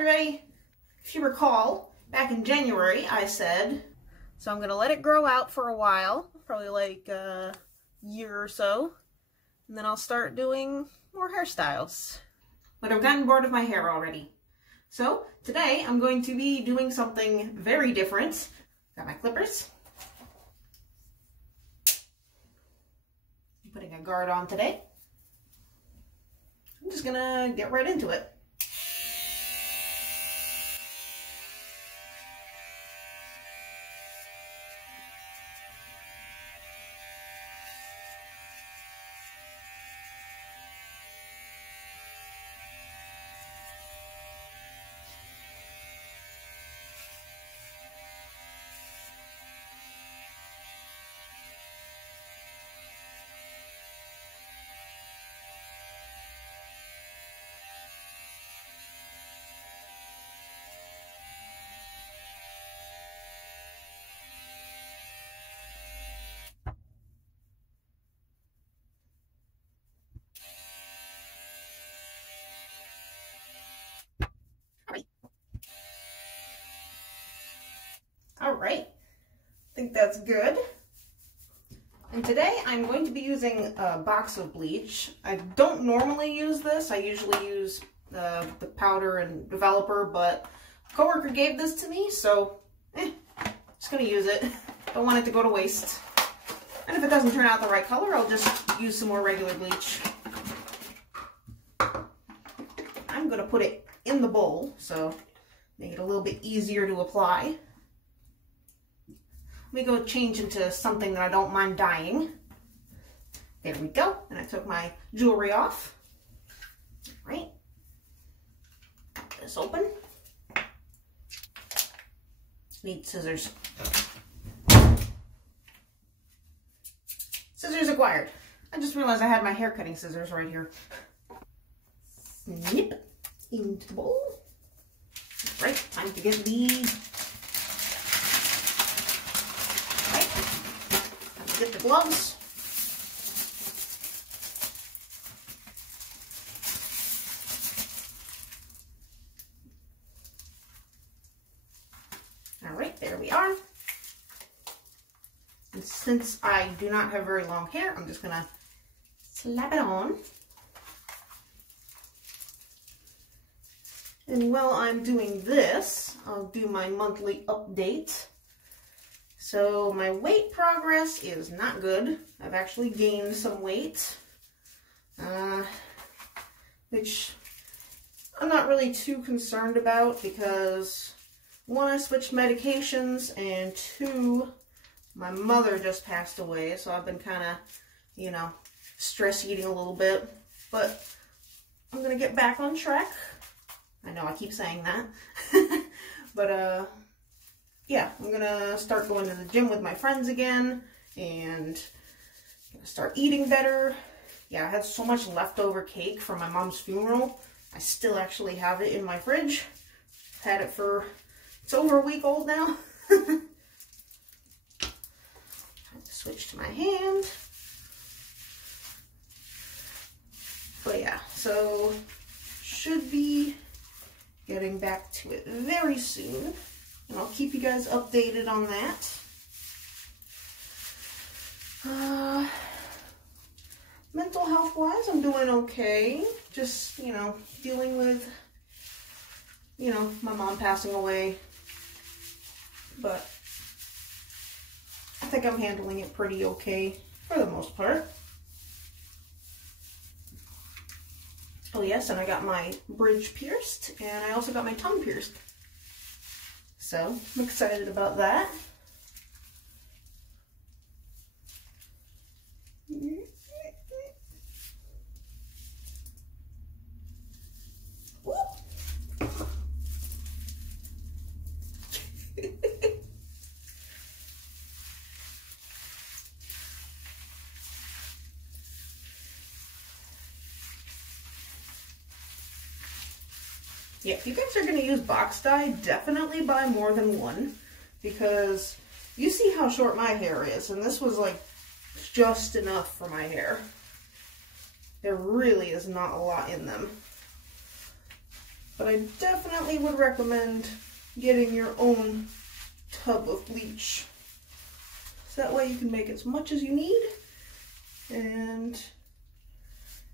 everybody. If you recall, back in January I said, so I'm going to let it grow out for a while, probably like a year or so, and then I'll start doing more hairstyles. But I've gotten bored of my hair already. So today I'm going to be doing something very different. Got my clippers. I'm putting a guard on today. I'm just gonna get right into it. Alright, I think that's good. And today I'm going to be using a box of bleach. I don't normally use this. I usually use the powder and developer, but a coworker gave this to me, so just gonna use it. Don't want it to go to waste. And if it doesn't turn out the right color, I'll just use some more regular bleach. I'm gonna put it in the bowl, so make it a little bit easier to apply. Let me go change into something that I don't mind dyeing. There we go. And I took my jewelry off. All right. Got this open. Need scissors. Scissors acquired. I just realized I had my hair cutting scissors right here. Snip into the bowl. All right, time to get the get the gloves. All right, there we are. And since I do not have very long hair, I'm just gonna slap it on. And while I'm doing this, I'll do my monthly update. So my weight progress is not good. I've actually gained some weight, which I'm not really too concerned about because one, I switched medications, and two, my mother just passed away. So I've been kind of, you know, stress eating a little bit, but I'm going to get back on track. I know I keep saying that, but yeah, I'm gonna start going to the gym with my friends again and gonna start eating better. Yeah, I had so much leftover cake from my mom's funeral. I still actually have it in my fridge. Had it for, it's over a week old now. Time to switch to my hand. But yeah, so should be getting back to it very soon. And I'll keep you guys updated on that. Mental health wise, I'm doing okay. Just, you know, dealing with, you know, my mom passing away. But I think I'm handling it pretty okay for the most part. Oh yes, and I got my bridge pierced, and I also got my tongue pierced. So, I'm excited about that. Yeah, if you guys are going to use box dye, definitely buy more than one, because you see how short my hair is, and this was like just enough for my hair. There really is not a lot in them. But I definitely would recommend getting your own tub of bleach. So that way you can make as much as you need. And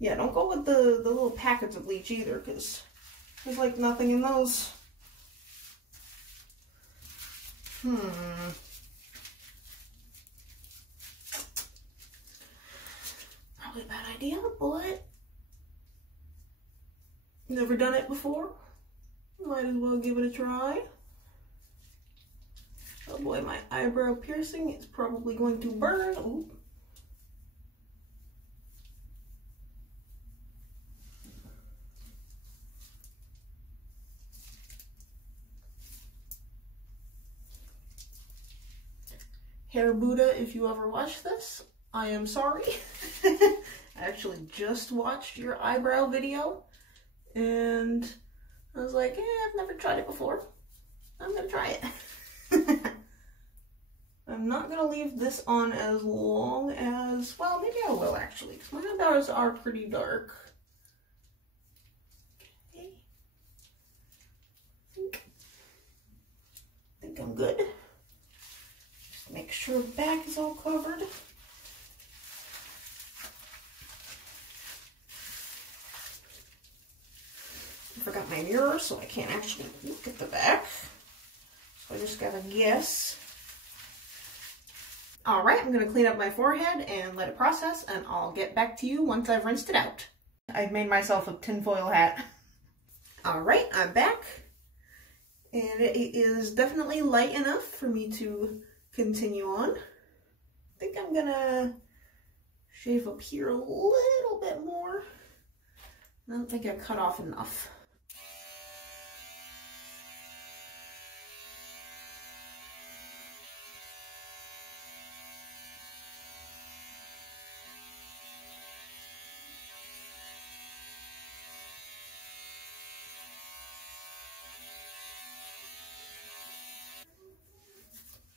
yeah, don't go with the little packets of bleach either, because there's like nothing in those. Probably a bad idea, but never done it before. Might as well give it a try. Oh boy, my eyebrow piercing is probably going to burn. Ooh. Hair Buddha, if you ever watch this, I am sorry. I actually just watched your eyebrow video and I was like, I've never tried it before. I'm gonna try it. I'm not gonna leave this on as long as, well, maybe I will actually, because my eyebrows are pretty dark. Okay. I think I'm good. Just make sure the back is all covered. I forgot my mirror, so I can't actually look at the back. So I just gotta guess. All right, I'm gonna clean up my forehead and let it process, and I'll get back to you once I've rinsed it out. I've made myself a tinfoil hat. All right, I'm back. And it is definitely light enough for me to continue on. I think I'm gonna shave up here a little bit more. I don't think I cut off enough.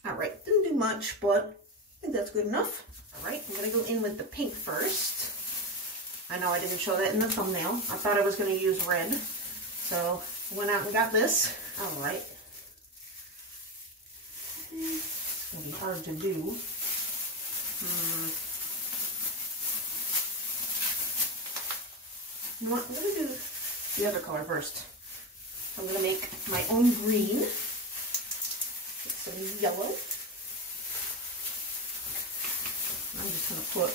All right, didn't do much, but I think that's good enough. All right, I'm gonna go in with the pink first. I know I didn't show that in the thumbnail. I thought I was gonna use red, so I went out and got this. All right. It's gonna be hard to do. You know what, I'm gonna do the other color first. I'm gonna make my own green. Some yellow. I'm just going to put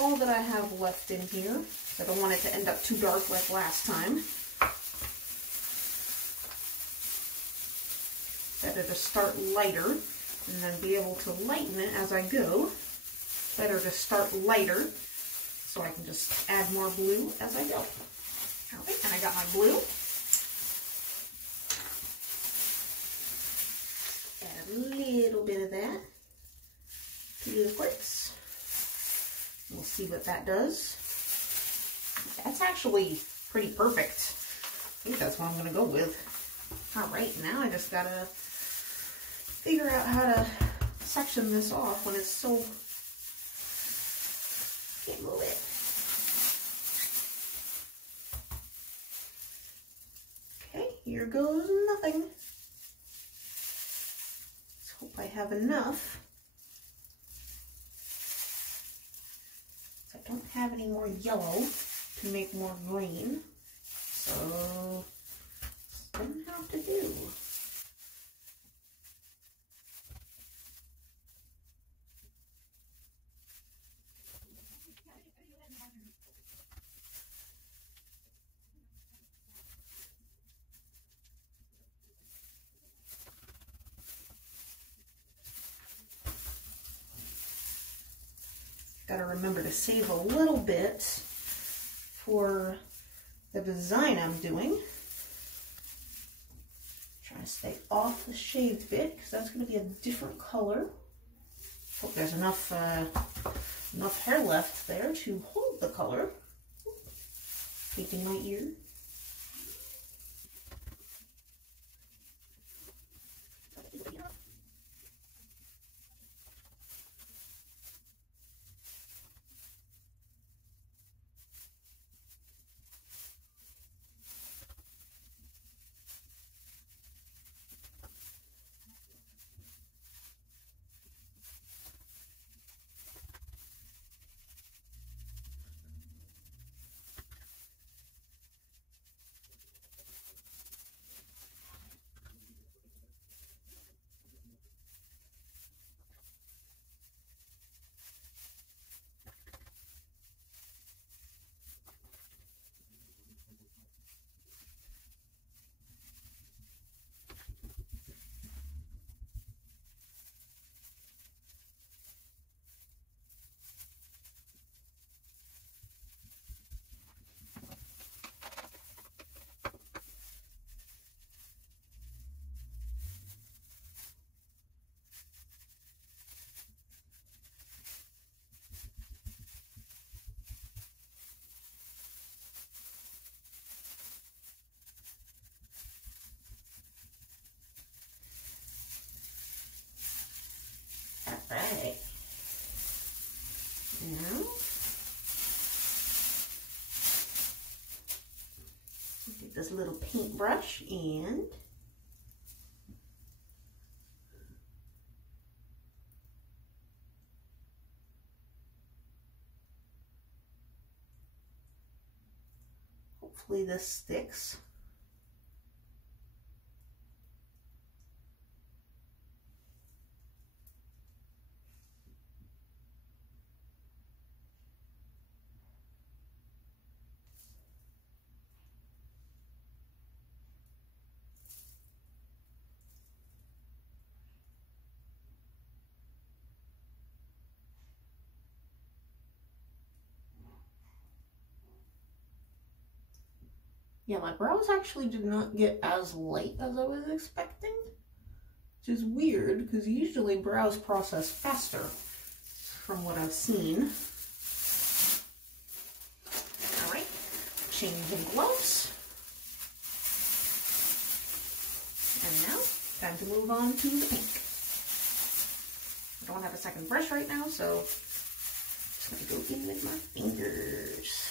all that I have left in here. I don't want it to end up too dark like last time. Better to start lighter and then be able to lighten it as I go. Better to start lighter so I can just add more blue as I go. All right, and I got my blue. A little bit of that to the flakes. We'll see what that does. That's actually pretty perfect. I think that's what I'm going to go with. All right, now I just got to figure out how to section this off when it's so... Can't move it. Okay, here goes nothing. Hope I have enough. So I don't have any more yellow to make more green. So it's gonna have to do. Gotta remember to save a little bit for the design I'm doing. Try to stay off the shaved bit because that's going to be a different color. Hope there's enough hair left there to hold the color. Painting my ear. this little paintbrush and hopefully this sticks. Yeah, my brows actually did not get as light as I was expecting, which is weird because usually brows process faster from what I've seen. All right, changing gloves. And now, time to move on to the pink. I don't have a second brush right now, so I'm just gonna go in with my fingers.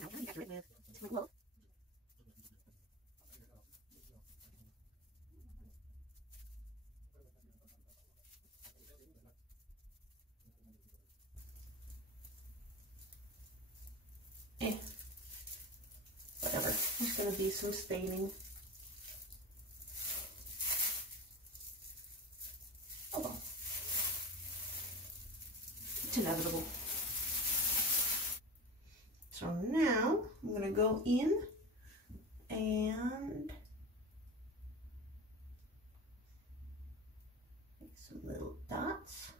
Now I'm decorate with my glow. Whatever. There's gonna be some staining. Oh well. It's inevitable. So now I'm gonna go in and make some little dots.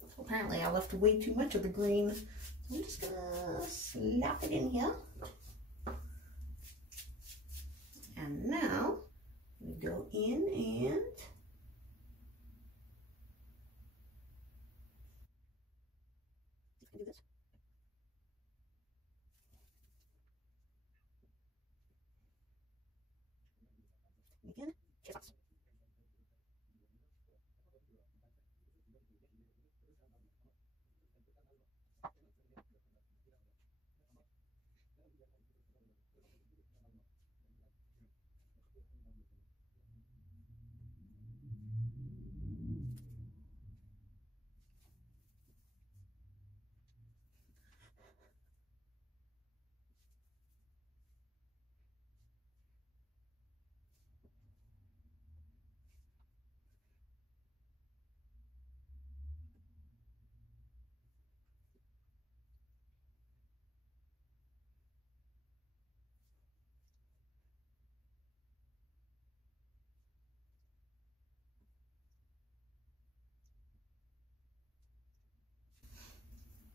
So apparently I left way too much of the green. I'm just gonna slap it in here. And now we go in and do this. Again, cheers.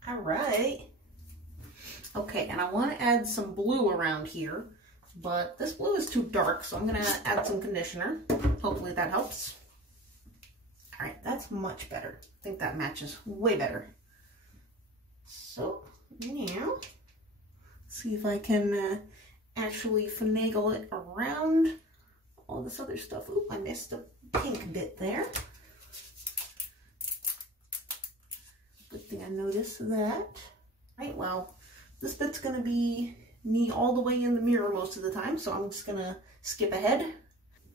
All right. Okay, and I want to add some blue around here, but this blue is too dark, so I'm going to add some conditioner. Hopefully that helps. All right, that's much better. I think that matches way better. So now, see if I can actually finagle it around all this other stuff. Oop, I missed a pink bit there. Good thing I noticed that. Right, well, this bit's gonna be me all the way in the mirror most of the time, so I'm just gonna skip ahead.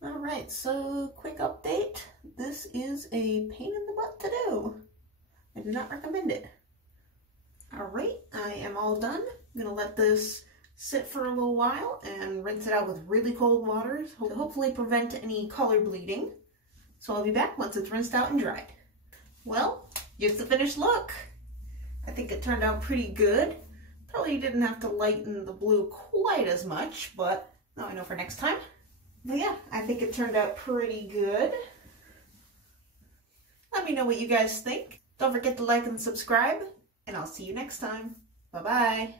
All right. Alright, so quick update. This is a pain in the butt to do. I do not recommend it. Alright, I am all done. I'm going to let this sit for a little while and rinse it out with really cold water to hopefully prevent any color bleeding. So I'll be back once it's rinsed out and dried. Well, here's the finished look. I think it turned out pretty good. Probably didn't have to lighten the blue quite as much, but now I know for next time. But yeah, I think it turned out pretty good. Let me know what you guys think. Don't forget to like and subscribe, and I'll see you next time. Bye-bye.